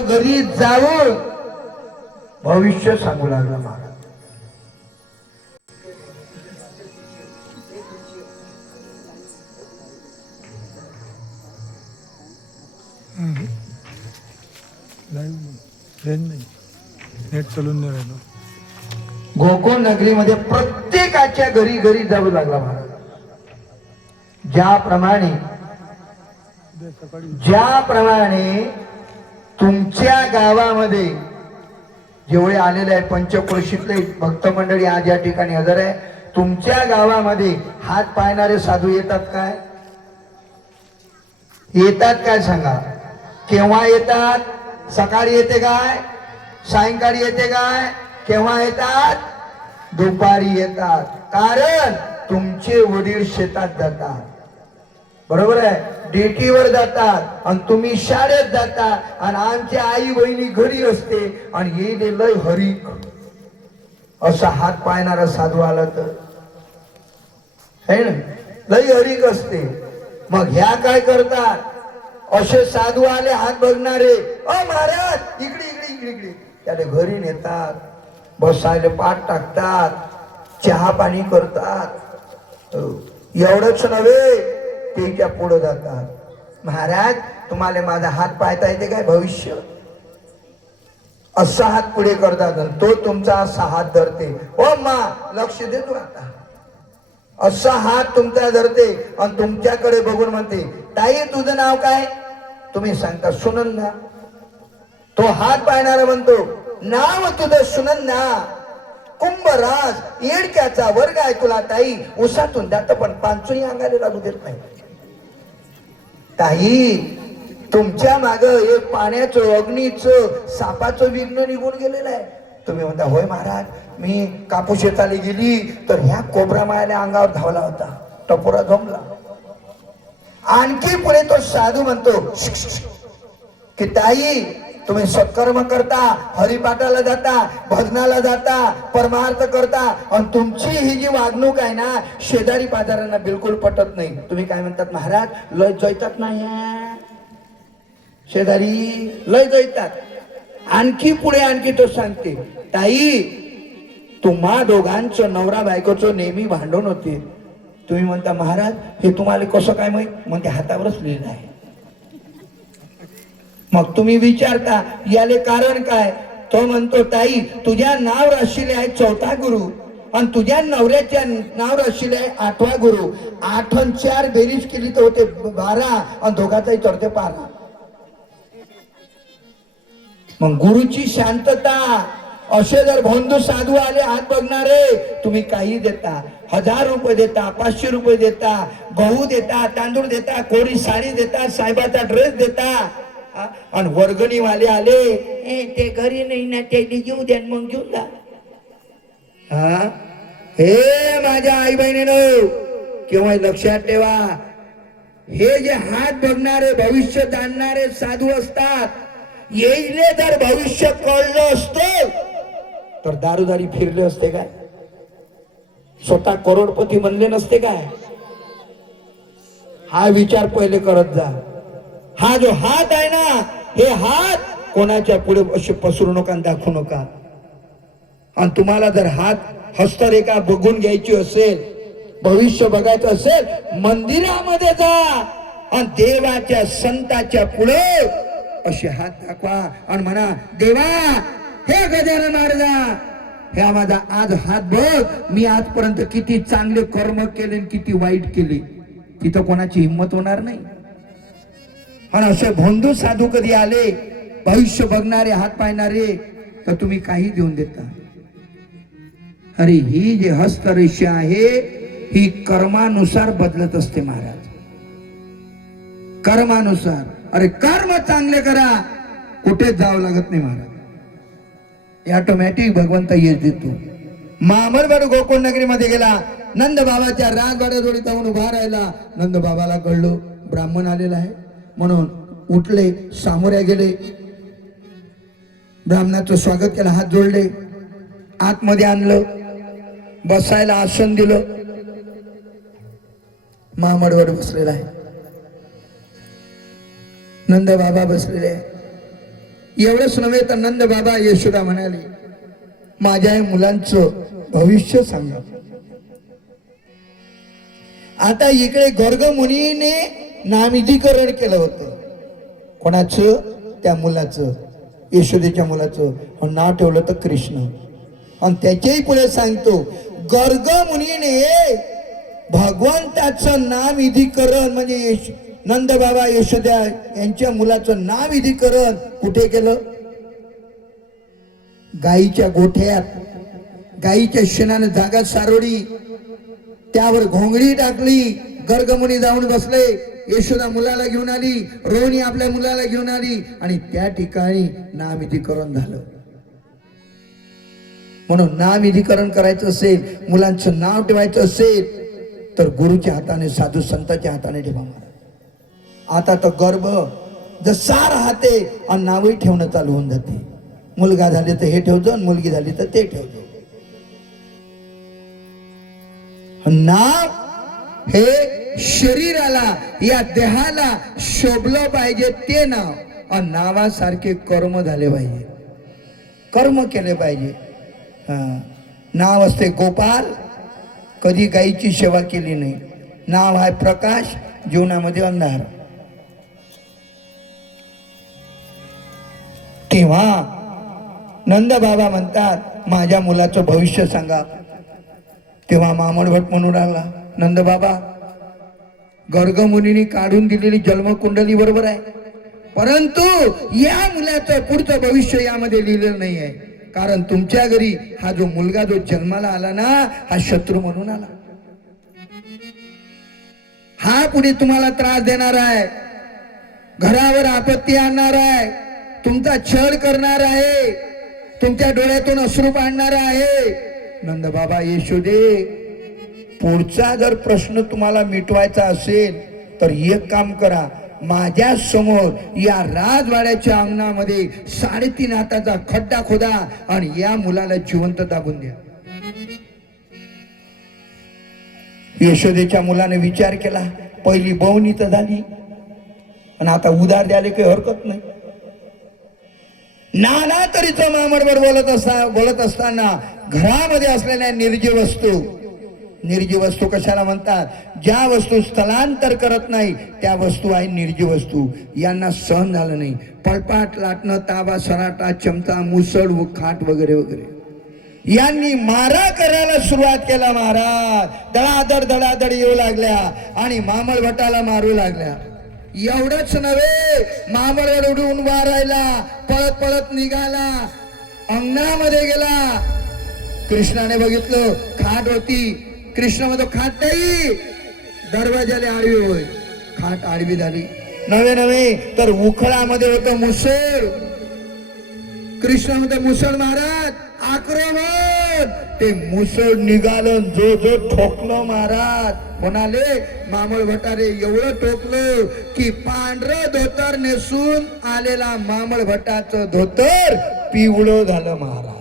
घरी जाऊन भविष्य सांगू लागला महाराज. नेट चालून नाही राहिलं. गोकुळ नगरीमध्ये प्रत्येकाच्या घरी घरी जाऊ लागला महाराज. ज्याप्रमाणे तुमच्या गावामध्ये जेवढे आलेले आहेत पंचक्रोशीतले भक्त मंडळी आज या ठिकाणी हजर आहे. तुमच्या गावामध्ये हात पाहणारे साधू येतात काय? येतात काय सांगा? केव्हा येतात? सकाळी येते काय? सायंकाळी येते काय? केव्हा येतात? दुपारी येतात. कारण तुमचे वडील शेतात जातात, बरोबर आहे, ड्युटीवर जातात आणि तुम्ही शाळेत जाता आणि आमच्या आई बहिणी घरी असते आणि येईल लय हरिक असा हात पाहणारा साधू आला तर है ना, लय हरिक असते. मग ह्या काय करतात? असे साधू आले हात बघणारे, अ महाराज इकडे इकडे इकडे इकडे, त्याला घरी नेतात, बसायला पाठ टाकतात, चहा पाणी करतात. एवढंच नव्हे, त्याच्या पुढे जातात. महाराज तुम्हाला माझा हात पाहता येते काय? भविष्य असा हात पुढे करतात. तो तुमचा असा हात धरते. ओ मा लक्ष देतो आता, असा हात तुमचा धरते आणि तुमच्याकडे बघून म्हणते, ताई तुझं नाव काय? तुम्ही सांगता सुनंदा. तो हात पाहणारा म्हणतो, नाव तुझं सुनंदा, कुंभराज येडक्याचा वर्ग आहे तुला ताई, उसातून जात पण पांचोही अंगाले लागू देत नाही. ताई तुमच्या माग एक पाण्याचं, अग्नीचं, सापाचं विघ्न निघून गेलेलं आहे. तुम्ही म्हणता होय महाराज, मी कापूस शेताला गेली तर ह्या कोबरा मायाला अंगावर धावला होता, टपोरा जमला. आणखी पुढे तो साधू म्हणतो की ताई तुम्ही सत्कर्म करता, हरिपाठाला जाता, भजनाला जाता, परमार्थ करता आणि तुमची ही जी वागणूक आहे ना शेजारी पाजारांना बिलकुल पटत नाही. तुम्ही काय म्हणतात? महाराज लय जैतात नाही, शेजारी लय जैतात. आणखी पुढे आणखी तो सांगते, ताई तुम्हा दोघांचं नवरा बायकोचं नेहमी भांडण होते. तुम्ही म्हणता महाराज हे तुम्हाला कसं काय माहित? म्हणते हातावरच लिहिलं आहे. मग तुम्ही विचारता याले कारण काय? तो म्हणतो ताई तुझ्या नाव राशीले आहे 4था गुरु आणि तुझ्या नवऱ्याच्या नाव राशीले आहे 8वा गुरु. 8 आणि 4 बेरीज केली तर होते 12 आणि दोघाचाही तरते 12. मग गुरुची शांतता. असे जर बंधू साधू आले हात बघणारे, तुम्ही काही देता, 1000 रुपये देता, 500 रुपये देता, गहू देता, तांदूळ देता, कोरी साडी देता, साहेबाचा ड्रेस देता. आणि वर्गणी वाले आले, ते घरी नाही ना, ते घेऊ द्या मग घेऊन जा. हा हे माझ्या आई बहिणीनो केव्हा लक्षात ठेवा, हे जे हात बघणारे भविष्य जाणणारे साधू असतात, येईले जर भविष्य कळलं असतं तर दारूदारी फिरले असते काय? स्वतः करोडपती बनले नसते काय? हा विचार पहिले करत जा. हा जो हात आहे ना, हे हात कोणाच्या पुढे असे पसरू नका, दाखवू नका. आणि तुम्हाला जर हात हस्तरेखा बघून घ्यायची असेल, भविष्य बघायचं असेल, मंदिरामध्ये जा आणि देवाच्या संताच्या पुढे असे हात दाखवा आणि म्हणा, देवा हे गजानन महाराजा, ह्या माझा आज हात बघ, मी आजपर्यंत किती चांगले कर्म केले किती वाईट केले. तिथं कोणाची हिंमत होणार नाही. आणि असे बंधू साधू कधी आले भविष्य बघणारे हात पाहणारे तर तुम्ही काही देऊन देता. अरे ही जी हस्तरेषा आहे ही कर्मानुसार बदलत असते महाराज, कर्मानुसार. अरे कर्म चांगले करा, कुठेच जावं लागत नाही महाराज, ऑटोमॅटिक भगवंत यश देतो. मामरगड गोकुळ नगरीमध्ये गेला, नंद बाबाच्या राजवाड्याजवळ जाऊन उभा राहिला. नंद बाबाला कळलं ब्राह्मण आलेला आहे म्हणून उठले, सामोऱ्या गेले, ब्राह्मणाचं स्वागत केलं, हात जोडले, आतमध्ये आणलं, बसायला आसन दिलं. मामडवर बसलेला आहे, नंद बाबा बसलेले आहे. एवढंच नव्हे तर नंद बाबा यशोदा म्हणाले, माझ्या या मुलांचं भविष्य सांगा. आता इकडे गर्ग मुनीने नामविधीकरण केलं होतं. कोणाचं? त्या मुलाचं, यशोदेच्या मुलाचं नाव ठेवलं तर कृष्ण. आणि त्याच्याही पुढे सांगतो, गर्ग मुनीने भगवंताचं नामविधीकरण म्हणजे नंद बाबा यशोदा यांच्या मुलाचं नामविधीकरण कुठे केलं? गाईच्या गोठ्यात. गाईच्या शेणानं जागा सारोडी, त्यावर घोंगडी टाकली. गर्गमुनी जाऊन बसले. यशोदा मुलाला घेऊन आली, रोहिणी आपल्या मुलाला घेऊन आली आणि त्या ठिकाणी नामविधीकरण झालं. म्हणून नामविधीकरण करायचं असेल, मुलांचं नाव ठेवायचं असेल तर गुरुच्या हाताने, साधू संतांच्या हाताने ठेवा. आता तर गर्भ जसा राहते आणि नावही ठेवणं चालू होऊन जाते. मुलगा झाले तर हे ठेवतो, मुलगी झाली तर ते ठेवतो. नाव हे शरीराला, या देहाला शोभलं पाहिजे ते नाव. आणि नावासारखे कर्म झाले पाहिजे, कर्म केले पाहिजे. नाव असते गोपाल, कधी गाईची सेवा केली नाही. नाव आहे प्रकाश, जीवनामध्ये अंधार. तेव्हा नंद बाबा म्हणतात, माझ्या मुलाचं भविष्य सांगा. तेव्हा मामळ भट म्हणून राहिला, नंद बाबा, गर्ग मुनीने काढून दिलेली जन्मकुंडली बरोबर आहे, परंतु या मुलाचं पुढचं भविष्य यामध्ये लिहिलेलं नाही आहे. कारण तुमच्या घरी हा जो मुलगा जो जन्माला आला ना, हा शत्रू म्हणून आला. हा पुढे तुम्हाला त्रास देणार आहे, घरावर आपत्ती आणणार आहे, तुमचा छळ करणार आहे, तुमच्या डोळ्यातून अश्रू पाडणार आहे. नंद बाबा यशोदे, पुढचा जर प्रश्न तुम्हाला मिटवायचा असेल तर एक काम करा, माझ्या समोर या राजवाड्याच्या अंगणामध्ये 3.5 हाताचा खड्डा खोदा आणि या मुलाला जिवंत दाबून द्या. यशोदेच्या मुलाने विचार केला, पहिली बवणी तर झाली आणि आता उधार द्यायला काही हरकत नाही. नाना तरीचं मामडवर बोलत असताना घरामध्ये असलेल्या निर्जीव वस्तू कशाला म्हणतात? ज्या वस्तू स्थलांतर करत नाही त्या वस्तू आहे निर्जीव वस्तू. यांना सहन झालं नाही. पळपाट, लाटणं, ताबा, सराटा, चमचा, मुसळ, खाट वगैरे वगैरे यांनी मारा करायला सुरुवात केला. महाराज धडाधड येऊ लागल्या आणि मामळ भटाला मारू लागल्या. एवढंच नव्हे, मामळवर उडून वारायला पळत निघाला, अंगणामध्ये गेला. कृष्णाने बघितलं, खाट होती. कृष्ण म्हणतो, खाट नाही, दरवाजाला आडवी होय. खाट आडवी झाली. नवे तर उखळामध्ये होतं मुसळ. कृष्ण म्हणतो, मुसळ महाराज आक्रमण. ते मुसळ निघालं, जो ठोकलं महाराज. कोणाले? मामळ भटारे. एवढं ठोकलं की पांढरं धोतर नेसून आलेला मामळ भटाचं धोतर पिवळं झालं महाराज.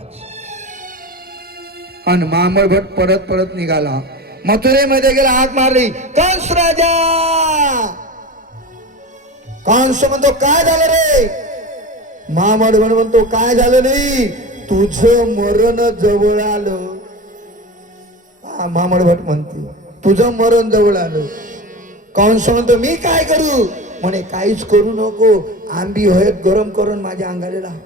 आणि मामळ भट परत निघाला. मथुरेमध्ये गेला, हाक मारली, कंस राजा. कंस म्हणतो, काय झालं रे? मामळ भट म्हणतो, काय झालं नाही, तुझं मरण जवळ आलं. मामळ भट म्हणते, तुझं मरण जवळ आलं. कंस म्हणतो, मी काय करू? म्हणे, काहीच करू नको, आंबी हळद गरम करून माझ्या अंगाला लाव.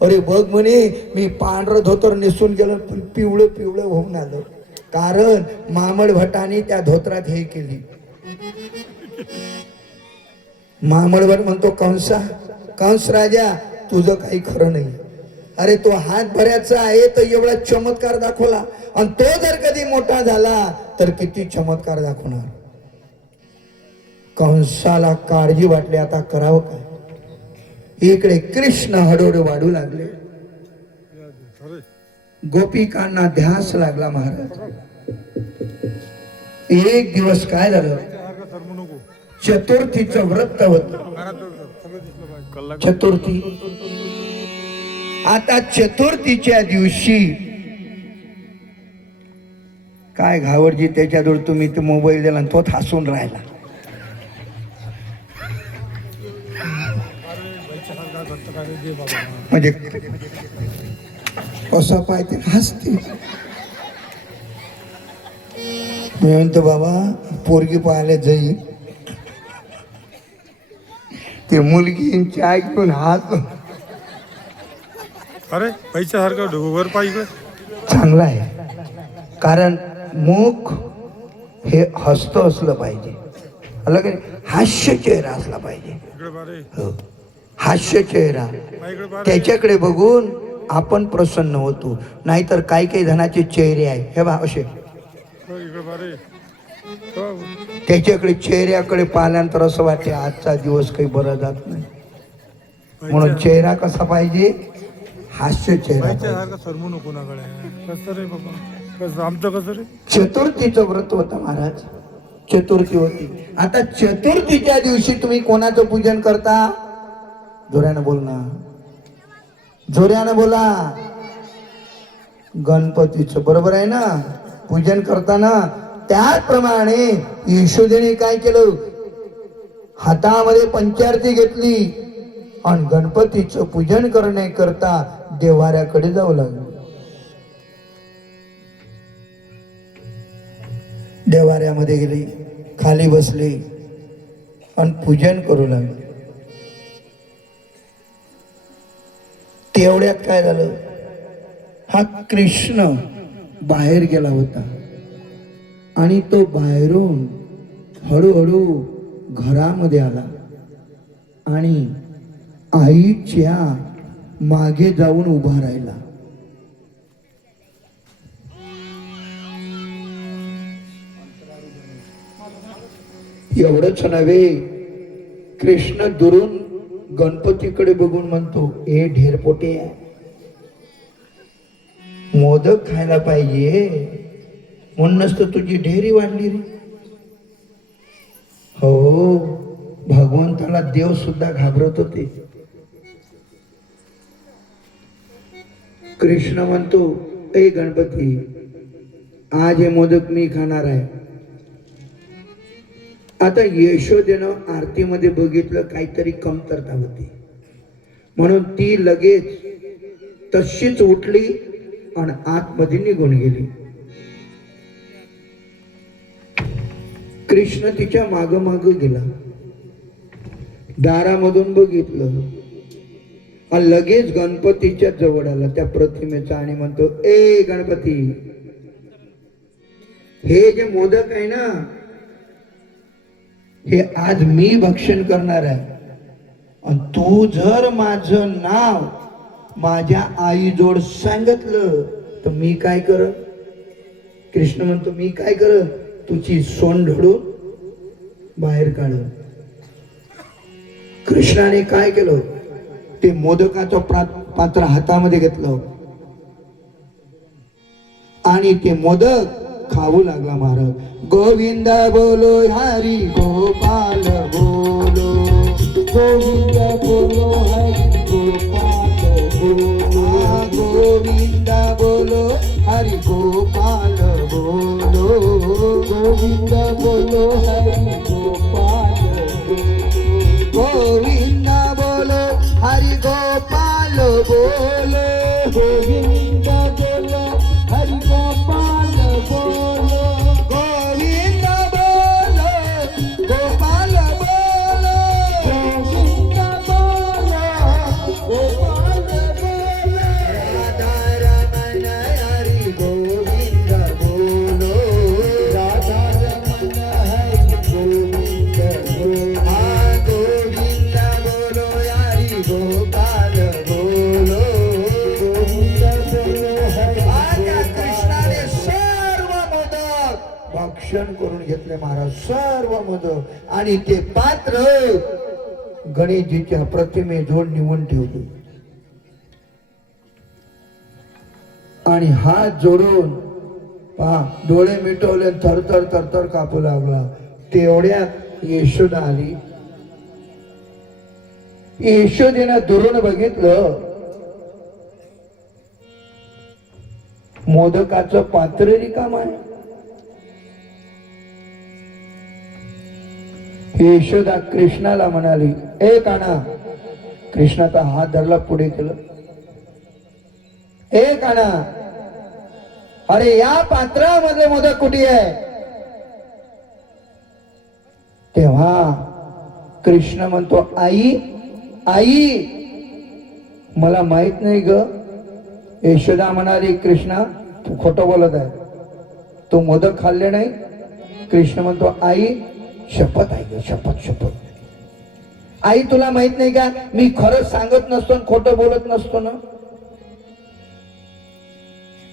अरे बघ म्हणे, मी पांढरं धोतर नेसून गेलो, पिवळं होऊन आलं. कारण मामळ भटाने त्या धोत्रात हे केली. मामळ भट म्हणतो, कंस राजा, तुझं काही खरं नाही. अरे तो हात भरायचा आहे तर एवढा चमत्कार दाखवला, आणि तो जर कधी मोठा झाला तर किती चमत्कार दाखवणार. कंसाला काळजी वाटली, आता करावं काय? इकडे कृष्ण हळूहळू वाढू लागले. गोपिकांना ध्यास लागला महाराज. एक दिवस काय झालं, चतुर्थीचं व्रत होत. चतुर्थी. आता चतुर्थीच्या दिवशी काय घावरजी त्याच्याजवळ तुम्ही ते मोबाईल दिला, तोच हसून राहिला. दे बाबा. म्हणजे असा पाहिजे हसते. मी म्हणतो बाबा पोरगी पाहायला जाईल, ते मुलगी चाय घेऊन हात अरे पैशासारखं ढोबर पाहिजे. चांगला आहे, कारण मुख हे हस्त असलं पाहिजे, अलग हास्य चेहरा असला पाहिजे. इकडे बारे, हो, हास्य चेहरा, इकडे बारे. त्याच्याकडे बघून आपण प्रसन्न होतो. नाहीतर काही काही जणांचे चेहरे आहे हे बा असे, इकडे बारे. त्याच्याकडे चेहऱ्याकडे पाहिल्यानंतर असं वाटते आजचा दिवस काही बरं जात नाही. म्हणून चेहरा कसा पाहिजे, हास्य चेहरा पाहिजे. पैशासारखं सरमू नको नाकडे. कसं रे बाबा, कसं आमचं कसं रे. चतुर्थीचं व्रत होतं महाराज, चतुर्थी होती. आता चतुर्थीच्या दिवशी तुम्ही कोणाचं पूजन करता? जोऱ्यानं बोल ना, जोऱ्यानं बोला. गणपतीचं, बरोबर आहे ना, पूजन करताना. त्याचप्रमाणे यशोदेने काय केलं, हातामध्ये पंचारती घेतली आणि गणपतीचं पूजन करण्याकरता देवाऱ्याकडे जाऊ लागली. देवाऱ्यामध्ये गेली, खाली बसली आणि पूजन करू लागली. तेवढ्यात काय झालं, हा कृष्ण बाहेर गेला होता आणि तो बाहेरून हळूहळू घरामध्ये आला आणि आईच्या मागे जाऊन उभा राहिला. एवढंच नव्हे, कृष्ण दुरून गणपतीकडे बघून म्हणतो, ए ढेरपोटे, मोदक खायला पाहिजे, म्हणूनच तर तुझी ढेरी वाढली रे. हो, भगवंताला देव सुद्धा घाबरत होते. कृष्ण म्हणतो, ए गणपती, आज हे मोदक मी खाणार आहे. आता यशोदेनं आरतीमध्ये बघितलं काहीतरी कमतरता होती, म्हणून ती लगेच तशीच उठली आणि आतमध्ये निघून गेली. कृष्ण तिच्या माग माग गेला, दारामधून बघितलं आणि लगेच गणपतीच्या जवळ आला त्या प्रतिमेचा आणि म्हणतो, ए गणपती, हे जे मोदक आहे ना, हे आज मी भक्षण करणार आहे आणि तू जर माझं नाव माझ्या आईजोड सांगितलं तर मी काय कर? कृष्ण म्हणतो, मी काय कर? तुझी सोंडळून बाहेर काढ. कृष्णाने काय केलं, ते मोदकाचं पात्र हातामध्ये घेतलं आणि ते मोदक खाऊ लागला महाराज. गोविंद बोलो हरी गोपाल बोलो, गोविंद बोलो हरी गोपाल बोलो, गोविंद बोलो हरी गोपाल बोलो, गोविंद बोलो हरी गोपाल बोलो, गोविंद बोलो हरी गोपाल बोलो, गोविंद बोलो हरि गोपाल बोलो, गोविंद बोलो गोपाल बोलो, गोविंद बोलो गोपाल बोलो, राधा रमण हरि गोविंद बोलो, राधा रमण हरि गोविंद बोलो, गोविंद बोलो हरि गोपाल बोलो, गोविंद बोलो हरि. कृष्णाने सर्व मोदक भक्षण करून घेतले महाराज, सर्व मोदक, आणि ते पात्र गणेशजीच्या प्रतिमेजवळ निवून ठेवले आणि हात जोडून पहा डोळे मिटवले, थरथर थरथर कापू लागला. तेवढ्यात यशोदा आली. यशोदेनं दुरून बघितलं, मोदकाचं पात्र रिकाम आहे. यशोदा कृष्णाला म्हणाली, ए काना, कृष्णाचा हात धरला, पुढे केलं. ए काना, अरे या पात्रामध्ये मोदक कुठे आहे? तेव्हा कृष्ण म्हणतो, आई आई मला माहित नाही ग. यशोदा म्हणाली, कृष्णा तू खोटं बोलत आहे, तू मोदक खाल्ले नाही. कृष्ण म्हणतो, आई शपथ आहे ग, शपथ शपथ. आई तुला माहित नाही का, मी खरंच सांगत नसतो, खोटं बोलत नसतो ना.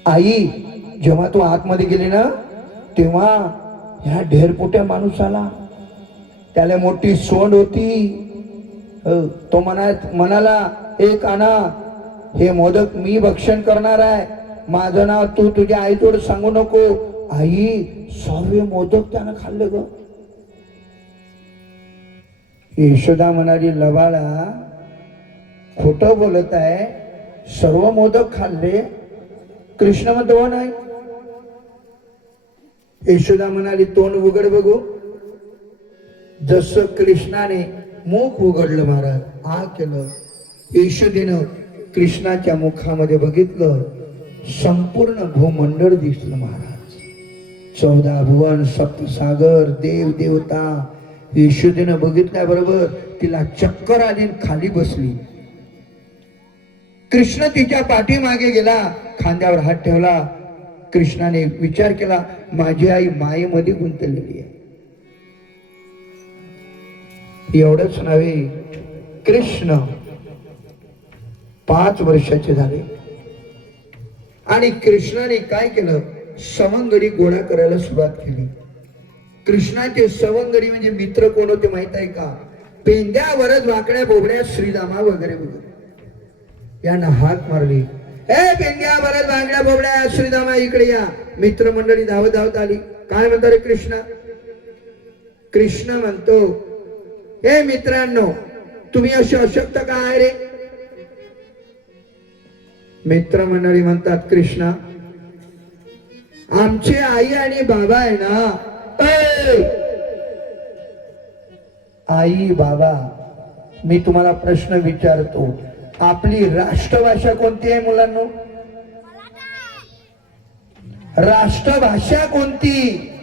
आई जेव्हा तू आतमध्ये गेली ना, तेव्हा ह्या ढेरपोट्या माणूस आला, त्याला मोठी सोंड होती. तो म्हणाला, एक आणा, हे मोदक मी भक्षण करणार आहे, माझं नाव तू तुझ्या आईतोड सांगू नको. आई सर्व मोदक त्यानं खाल्ले ग. यशोदा म्हणाली, लबाळा खोटं बोलत आहे, सर्व मोदक खाल्ले. कृष्ण म्हणतो, हो नाही. यशोदा म्हणाली, तोंड उघड बघू. जसं कृष्णाने मुख उघडलं महाराज, आ केलं. यशोदेनं कृष्णाच्या मुखामध्ये बघितलं, संपूर्ण भूमंडळ दिसलं महाराज. 14 भुवन, सप्तसागर, देव देवता. यशोदेनं बघितल्याबरोबर तिला चक्कर आली, खाली बसली. कृष्ण तिच्या पाठीमागे गेला, खांद्यावर हात ठेवला. कृष्णाने विचार केला, माझी आई मायेमध्ये गुंतलेली आहे. एवढंच नव्हे, कृष्ण 5 वर्षाचे झाले आणि कृष्णाने काय केलं, सवंगडी गोळा करायला सुरुवात केली. कृष्णाचे सवंगडी म्हणजे मित्र कोण होते माहित आहे का? पेंद्या वरद वाकड्या बोबड्या श्रीरामा वगैरे वगैरे. यांना हाक मारली, ए पेंद्या वरद वाकड्या बोबड्या श्रीरामा इकडे या. मित्रमंडळी धावत धावत आली. काय म्हणतात रे कृष्ण? कृष्ण म्हणतो, हे मित्रांनो, तुम्ही असे अशक्त का आहे रे? मित्रमंडळी म्हणतात, कृष्णा आमचे आई आणि बाबा आहे ना. आई बाबा, मी तुम्हाला प्रश्न विचारतो, आपली राष्ट्रभाषा कोणती आहे मुलांनो? राष्ट्रभाषा कोणती?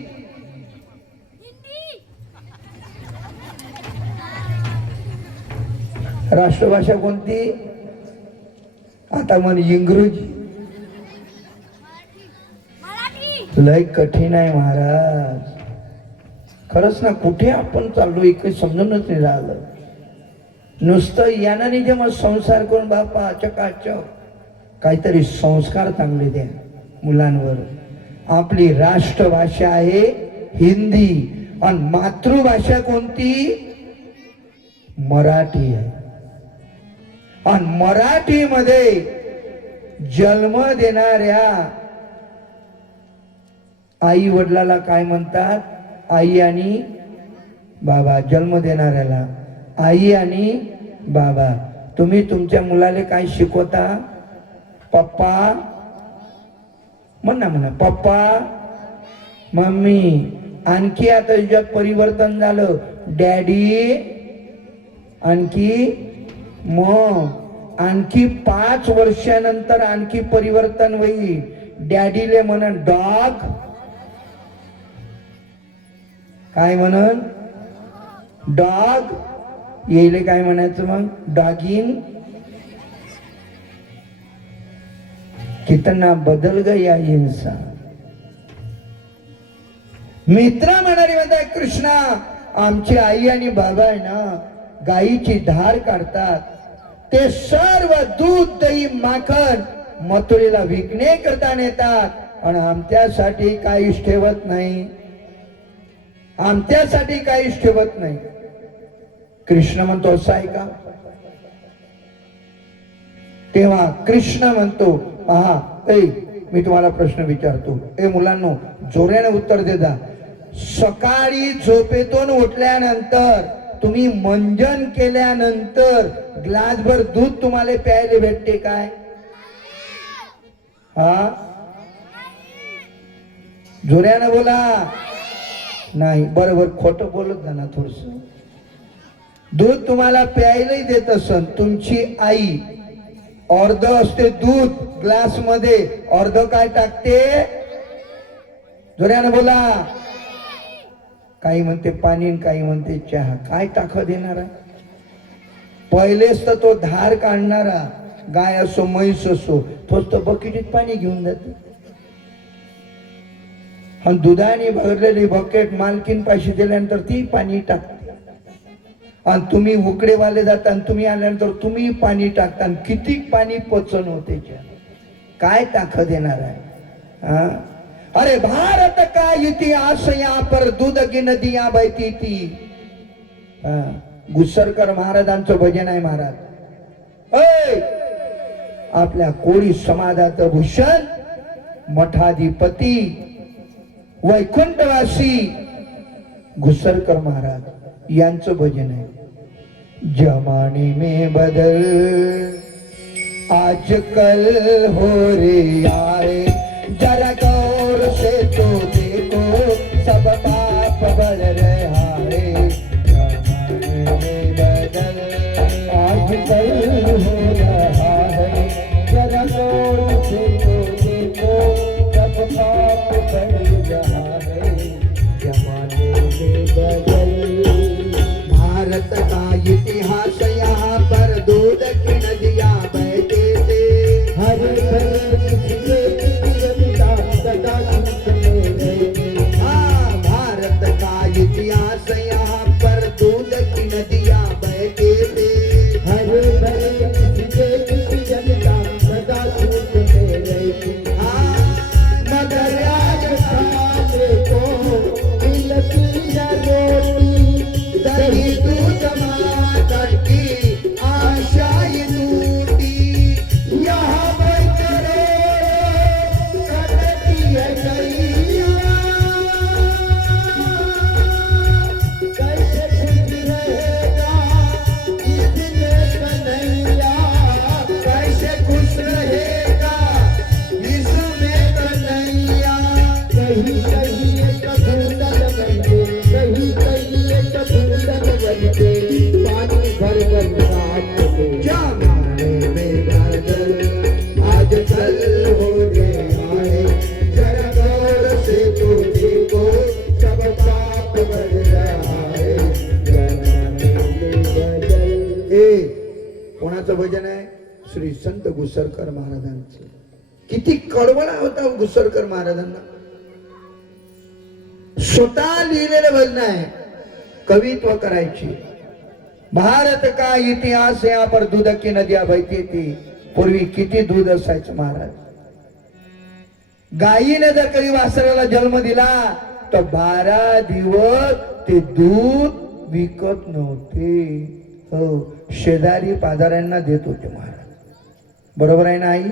राष्ट्रभाषा कोणती? आता म्हण इंग्रजी. लय कठीण आहे महाराज, खरंच ना. कुठे आपण चाललोय काही समजूनच नाही राहिलं. नुसतं यानं नाही जे मग संसार करून बापा चकाचक, काहीतरी संस्कार चांगले द्या मुलांवर. आपली राष्ट्रभाषा आहे हिंदी आणि मातृभाषा कोणती? मराठी आहे. आणि मराठीमध्ये जन्म देणाऱ्या आई वडिलाला काय म्हणतात? आई आणि बाबा. जन्म देणाऱ्याला आई आणि बाबा. तुम्ही तुमच्या मुलाला काय शिकवता? पप्पा म्हणा, म्हणा पप्पा मम्मी. आणखी आता याच्यात परिवर्तन झालं, डॅडी, आणखी मग. आणखी 5 वर्षानंतर आणखी परिवर्तन होईल. डॅडीले म्हणन डॉग, काय म्हणन डॉग. येईल काय म्हणायचं मग? डॉगिन. कितना बदल गया इंसान. मित्र म्हणाले म्हणतात, कृष्णा आमची आई आणि बाबा आहे ना, गाईची धार काढतात. ते सर्व दूध दही माखन मथुरेला विकणे करता नेतात आणि आमच्यासाठी काहीच ठेवत नाही. आमच्यासाठी काहीच ठेवत नाही. कृष्ण म्हणतो, असं आहे का? तेव्हा कृष्ण म्हणतो, पहा मी तुम्हाला प्रश्न विचारतो, ए मुलांनो जोराने उत्तर देता. सकाळी झोपेतून उठल्यानंतर तुम्ही मंजन केल्यानंतर ग्लासभर दूध तुम्हाला प्यायला भेटते काय? हा, जोराने बोला. नाही, बरोबर खोटं बोलत जा ना थोडस. दूध तुम्हाला प्यायलाही देत असन तुमची आई अर्ध असते दूध ग्लास मध्ये, अर्ध काय टाकते? जोऱ्यानं बोला. काही म्हणते पाणी, काही म्हणते चहा. काय ताकद येणार? पहिलेच तर तो धार काढणारा, गाय असो म्हैस असो, तोच तर बकेटीत पाणी घेऊन जाते. आणि दुधाने भरलेली बकेट मालकीन पाशी दिल्यानंतर ती पाणी टाकते. आणि तुम्ही उकडेवाले जाता आणि तुम्ही आल्यानंतर तुम्ही पाणी टाकता. किती पाणी पचन होते, काय ताकद येणार आहे? हा, अरे भारत का इतिहास यहाँ पर दूध की नदियां बहती थी. घुसरकर महाराजांचं भजन आहे. महाराज आपल्या कोळी समाजाचं भूषण, मठाधिपती, वैकुंठवासी घुसरकर महाराज यांचं भजन आहे. जमाने में बदल आजकल हो रे आए, जरा गौर से तो देखो सब पाप बढ़ रहा है. जमाने में बदल आजकल हो रहा है, जरा गौर से तो देखो सब पाप बढ़ रहा है. जमाने में बदल. भारत का इतिहास यहाँ पर दूध की नदियाँ बहते थे. हर भारत का इतिहास यहाँ पर दूध की नदियाँ बहते थे. हर जनता सदा सुख में रहती. मगर आज खाने को मिलती न रोटी, दही दूध माता की आशा टूटी. यहाँ पर करोड़ों कटती है गैया, कैसे खुश रहेगा इसमें कन्हैया, कैसे खुश रहेगा इसमें कन्हैया. कहीं कहीं एक धुंधल बनते, कहीं कहीं एक धुंधल बनते, पानी भर कर रात को. जमाने में बदल आजकल हो रहा है, जरा गौर से तो देखो सब पाप बढ़ रहा है. जमाने में बदल. कोणाचं भजन आहे? श्री संत घुसरकर महाराजांचं. किती कळवळा होता घुसरकर महाराजांना. स्वतः लिहिलेलं भजन आहे. कवित्व करायची. भारत का इतिहास यहाँ पर दूध की नदियां बहती थी. पूर्वी किती दूध असायचं महाराज. गायीने जर कधी वासराला जन्म दिला तर 12 दिवस ते दूध विकत नव्हते. हो, शेजारी पाजाऱ्यांना देत होते महाराज. बरोबर आहे ना आई?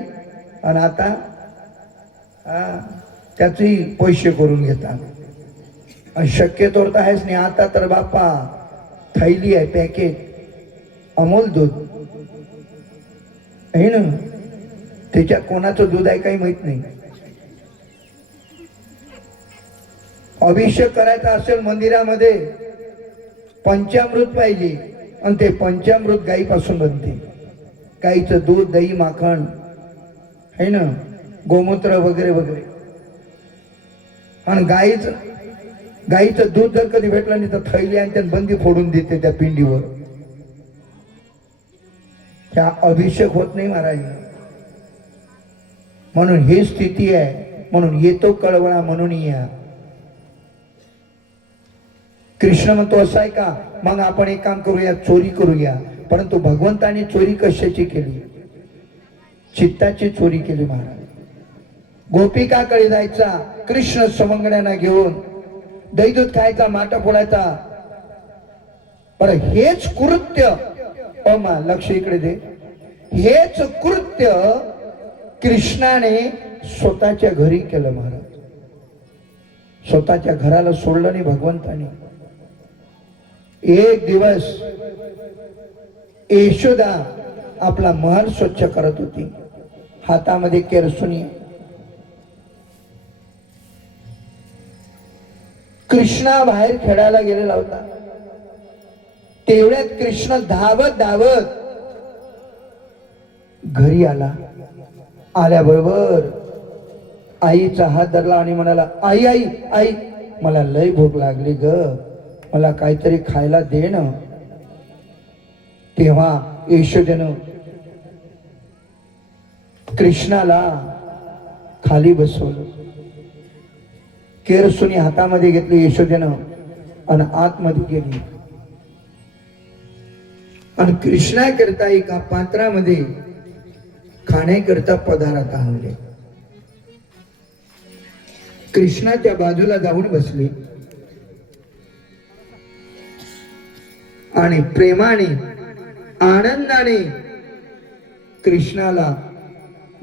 आणि आता त्याचे पैसे करून घेतात. आणि शक्यतोवर तर आहेच नाही. आता तर बापा थैली आहे, पॅकेट अमूल दूध आहे ना, त्याच्यात कोणाचं दूध आहे काही माहित नाही. अभिषेक करायचा असेल मंदिरामध्ये पंचामृत पाहिजे, आणि ते पंचामृत गाईपासून बनते. गाईचं दूध, दही, माखण आहे ना, गोमूत्र वगैरे वगैरे. आणि गाईचं दूध जर कधी भेटलं नाही तर थैली आणि त्यात बंदी फोडून देते त्या पिंडीवर. त्या अभिषेक होत नाही महाराज. म्हणून ही स्थिती आहे. म्हणून येतो कळवळा म्हणून या. कृष्ण म्हणतो असं आहे का, मग आपण एक काम करूया, चोरी करूया. परंतु भगवंताने चोरी कशाची केली? चित्ताची चोरी केली महाराज. गोपिकाकडे जायचा, कृष्ण सवंगड्यांना घेऊन दही दूध खायचा, माटा फोडायचा. बरं, हेच कृत्य लक्ष इकडे दे. हेच कृत्य कृष्णाने स्वतःच्या घरी केलं महाराज. स्वतःच्या घराला सोडलं नाही भगवंताने. एक दिवस यशोदा आपला महल स्वच्छ करत होती. हातामध्ये केरसुणी. कृष्णा बाहेर खेळायला गेलेला होता. तेवढ्यात कृष्ण धावत धावत घरी आला. आल्याबरोबर आईचा हात धरला आणि म्हणाला, आई आई आई, मला लय भूक लागली ग, मला काहीतरी खायला दे ना. तेव्हा यशोदेनं कृष्णाला खाली बसवलं, केरसुनी हातामध्ये घेतली यशोदेनं आणि आतमध्ये गेली आणि कृष्णाकरता एका पात्रामध्ये खाण्याकरता पदार्थ आणले. कृष्णा त्या बाजूला जाऊन बसले आणि प्रेमाने आनंदाने कृष्णाला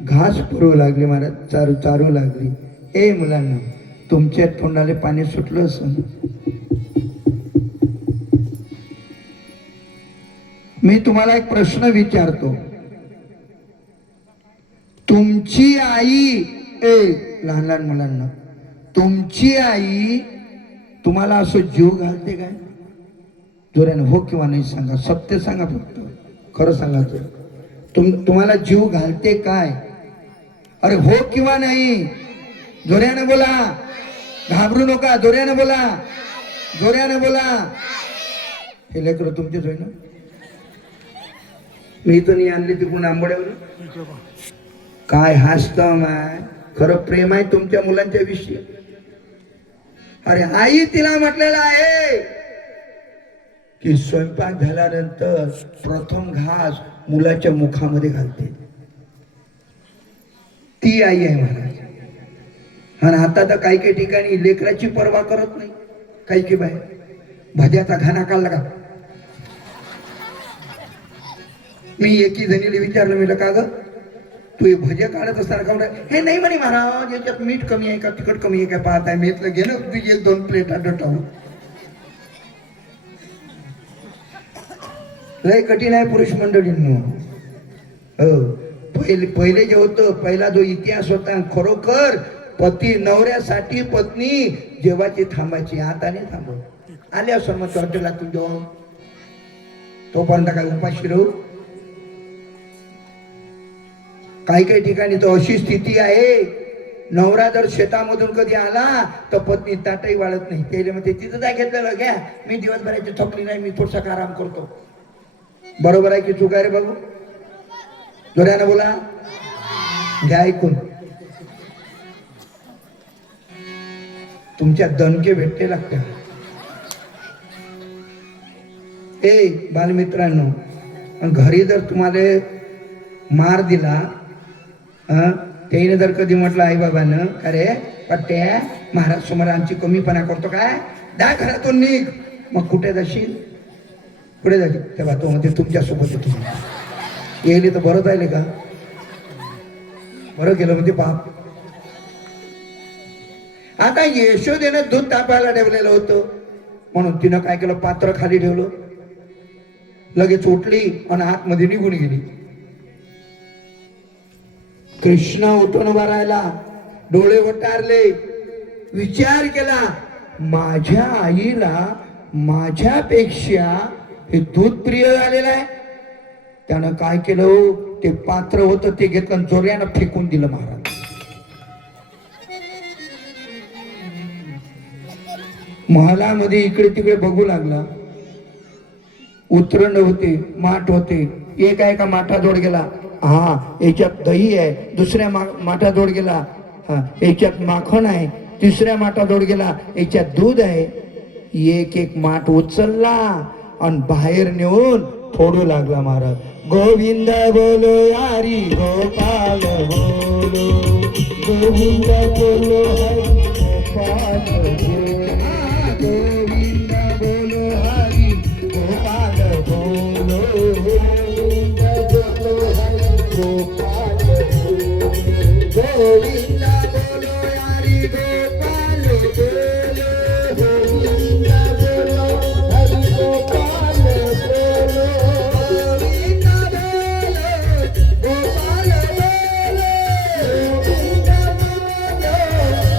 घास पुरवू लागले, महाराज चारू चारू लागली. ए मुलांना, तुमच्या तोंडाले पाणी सुटलं असं. मी तुम्हाला एक प्रश्न विचारतो, तुमची आई, लहान लहान मुलांना, तुमची आई तुम्हाला असं जीव घालते काय? जोराने हो किंवा नाही सांगा, सत्य सांगा, फक्त खरं सांगा. तुम्हाला जीव घालते काय? अरे हो किंवा नाही, जोऱ्याने बोला, घाबरू नका, जोऱ्याने बोला, जोऱ्याने बोला. हे लेकरं तुमचेच होय ना? मी तर नाही आणली तिकडून आंबड्यावर. काय हसतं माय, खरं प्रेम आहे तुमच्या मुलांच्या विषयी. अरे आई तिला म्हटलेलं आहे की स्वयंपाक झाल्यानंतर प्रथम घास मुलाच्या मुखामध्ये घालते. ती आई आहे महाराज. आणि आता तर काही काही ठिकाणी लेकराची पर्वा करत नाही. काही की बाय भाज्याचा घाणा काढला का? मी एकी जणीला विचारलं, मी का ग तू हे भजे काढत असताना का? हे नाही म्हणे महाराज, याच्यात मीठ कमी आहे का, तिखट कमी आहे का पाहत आहे. मी घे ना तुझी 1-2 प्लेट डटावून. लय कठीण आहे पुरुष मंडळींनो. हो, पहिले जे होतं, पहिला जो इतिहास होता, खरोखर पती नवऱ्यासाठी पत्नी जेवाची थांबायची, आता नाही थांबत. आले असं मग हॉटेलला तू जेवण, तोपर्यंत काय उपाशी राहू? काही काही ठिकाणी तर अशी स्थिती आहे, नवरा जर शेतामधून कधी आला तर पत्नी ताटही वाढत नाही. त्याला म्हणते तिथं काय घेतलेलं, घ्या, मी दिवसभराची थकली नाही, मी थोडसा आराम करतो. बरोबर आहे की चूक आहे रे बाबू? जोरानं बोला, घ्या ऐकून. तुमच्या दणके भेटते लागतात. ए बालमित्रांनो, घरी जर तुम्हाला मार दिला, त्याने जर कधी म्हटलं आई बाबानं, अरे पट्ट्या महाराज समोर आमची कमीपणा करतो काय, दा घरातून निघ, मग कुठे जाशील? कुठे जाशील? तेव्हा तो म्हणते तुमच्यासोबत येतो. येईल तर बरं जाईल का? बरं केलं म्हणते पाप. आता यशोदेनं दूध तापायला ठेवलेलं होतं, म्हणून तिनं काय केलं, पात्र खाली ठेवलं, लगेच उठली आणि आतमध्ये निघून गेली. कृष्ण उठून उभा राहिला, डोळे वटारले, विचार केला, माझ्या आईला माझ्यापेक्षा हे दूध प्रिय झालेलं आहे. त्यानं काय केलं, ते पात्र होतं ते घेतलं, जोऱ्यानं फेकून दिलं महाराज. महालामध्ये इकडे तिकडे बघू लागला, उतरंड होते, माठ होते. एक आहे का माठाजवळ गेला, हा याच्यात दही आहे. दुसऱ्या माठाजवळ गेला, हा याच्यात माखन आहे. तिसऱ्या माठाजवळ गेला, याच्यात दूध आहे. एक एक माठ उचलला आणि बाहेर नेऊन फोडू लागला महाराज. गोविंद बोलो हरी गोपाल बोलो, गोविंद बोलो हरी गोपाल बोलो, गोविंद बोलो हरी गोपाल बोलो, गोविंद बोलो हरी गोपाल बोलो, गोविंद बोलो हरी गोपाल बोलो, गोविंद बोलो हरी गोपाल बोलो, गोविंद बोलो गोपाल बोलो, गोविंद बोलो गोपाल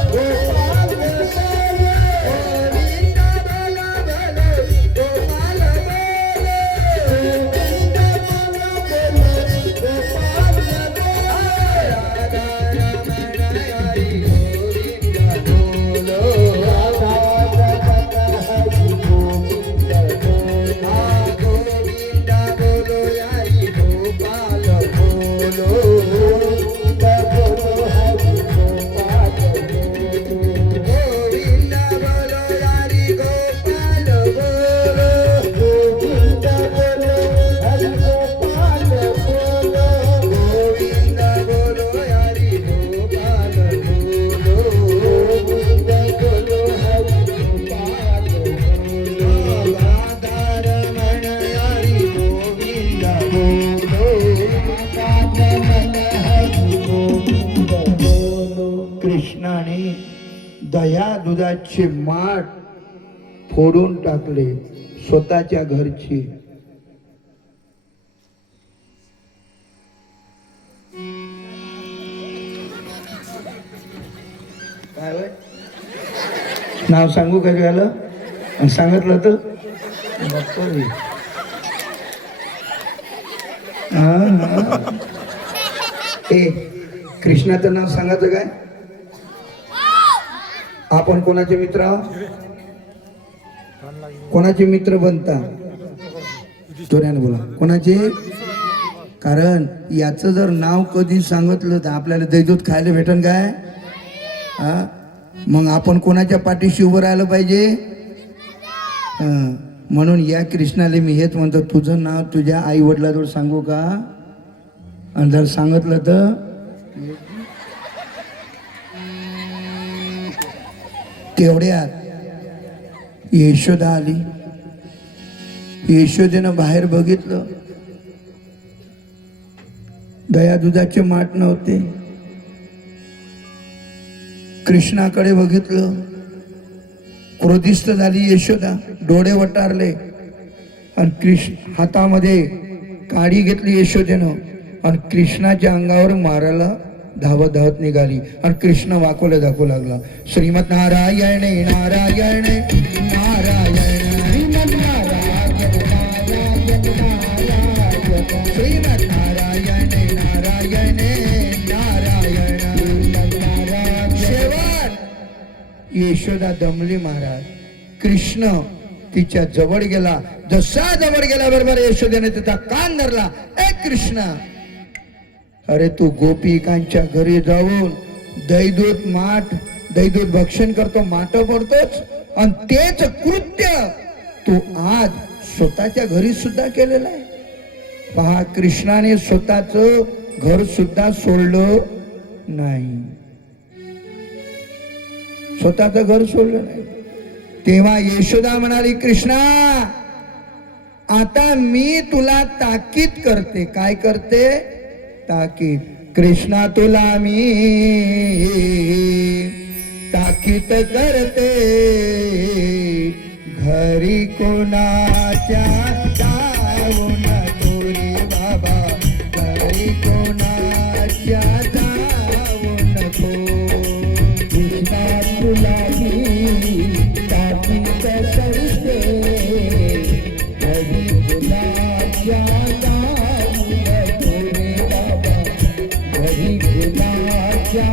बोलो, गोविंद बोलो गोपाल बोलो, दह्या दुधाचे माठ फोडून टाकले स्वतःच्या घरची. काय होय? नाव सांगू का झालं सांगितलं तर बापरे. ए कृष्णाचं नाव सांगायचं काय? आपण कोणाचे मित्र आहोत? कोणाचे मित्र बनता? जोराने बोला. कोणाचे? कारण याचं जर नाव कधी सांगितलं तर आपल्याला दैदूत खायला भेटन काय? हा मग आपण कोणाच्या पाठीशी उभं राहिलं पाहिजे? म्हणून या कृष्णाला मी हेच म्हणतो, तुझं नाव तुझ्या आई वडिलाजवळ सांगू का? आणि जर सांगितलं तर तेवढ्यात यशोदा आली. यशोदेनं बाहेर बघितलं, दया दुधाचे माठ नव्हते. कृष्णाकडे बघितलं, क्रोधिष्ठ झाली यशोदा, डोळे वटारले आणि कृष्ण हातामध्ये काडी घेतली यशोदेनं आणि कृष्णाच्या अंगावर मारायला धावत धावत निघाली आणि कृष्ण वाकोले दाखवू लागला. श्रीमत नारायण नारायण नारायण श्रीमत नारायण नारायण नारायण. शेवट यशोदा दमली महाराज. कृष्ण तिच्या जवळ गेला. जसा जवळ गेला बरोबर यशोदेने तिचा कान धरला. ए कृष्णा, अरे तू गोपिकांच्या घरी जाऊन दैदूत भक्षण करतो, माठ पडतोच आणि तेच कृत्य तू आज स्वतःच्या घरी सुद्धा केलेलं आहे. पहा, कृष्णाने स्वतःच घर सुद्धा सोडलं नाही. स्वतःच घर सोडलं नाही. तेव्हा यशोदा म्हणाली, कृष्णा आता मी तुला ताकीद करते. काय करते? ताकीद. कृष्णा तुला मी ताकीद करते, घरी कोणाच्या जाऊ नको रे बाबा, घरी कोणाच्या जाऊ नको. कृष्णा तुला मी ताकीद करते, घरी कोणाच्या जाऊ नको रे बाबा, घरी कोणाच्या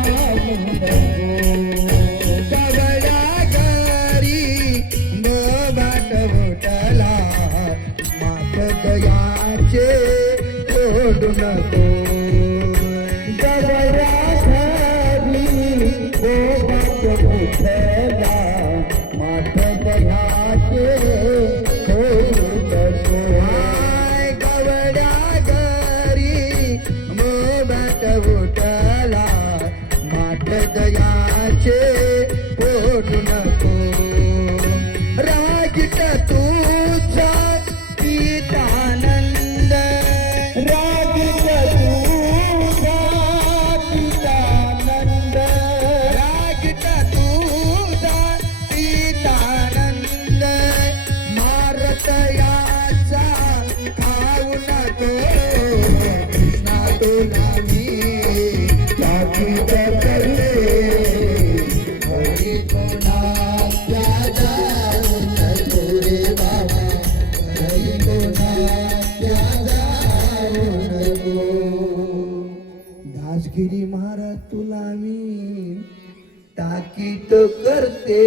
जाऊ नको. सगळ्या घरी बाट बोटला, माठ दयाचे सोडू नको. सगळ्या घरी बाट बोटला, माठ दयाचे सोडू नको. गवड्या घरी बाट बोटला, माठ दयाचे सोडू नको. रागिट तुझा पितानंद, रागिट तुझा पितानंद, रागिट तुझा पितानंद, मारत याचा खाऊ नको. कृष्णा तुला मी ताकीद करते, घरी कोणाच्या जाऊ नको रे बाबा, घरी कोणाच्या जाऊ नको. दासगिरी महाराज तुला मी ताकीद करते.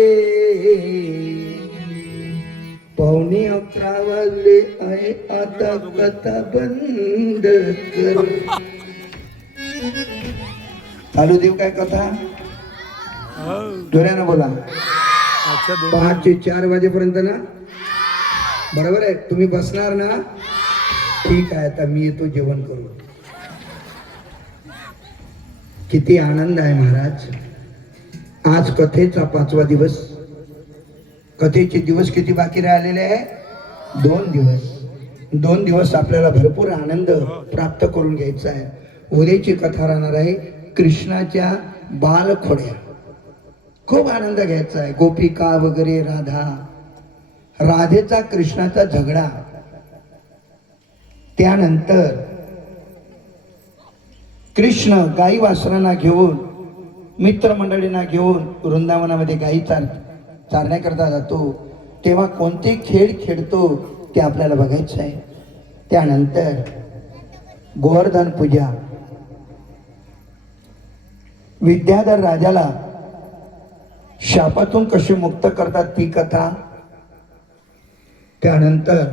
11:15 वाजले आहे, आता कथा बंद कर. चालू देऊ काय कथा? जोरानं बोला. अच्छा, 5 ते 4 वाजेपर्यंत ना, बरोबर आहे? तुम्ही बसणार ना? ठीक आहे, आता मी येतो जेवण करू. किती आनंद आहे महाराज. आज कथेचा 5वा दिवस. कथेचे दिवस किती बाकी राहिलेले आहे? 2 दिवस. 2 दिवस आपल्याला भरपूर आनंद प्राप्त करून घ्यायचा आहे. उद्याची कथा राहणार आहे कृष्णाच्या बालखोड्या. खूप आनंद घ्यायचा आहे. गोपिका वगैरे, राधा, राधेचा कृष्णाचा झगडा, त्यानंतर कृष्ण गाई वासरांना घेऊन, मित्रमंडळींना घेऊन वृंदावनामध्ये गाई चारण्याकरता जातो, तेव्हा कोणते खेळ खेळतो ते आपल्याला बघायचं आहे. त्यानंतर गोवर्धन पूजा, विद्याधर राजाला शापातून कसे मुक्त करतात ती कथा, त्यानंतर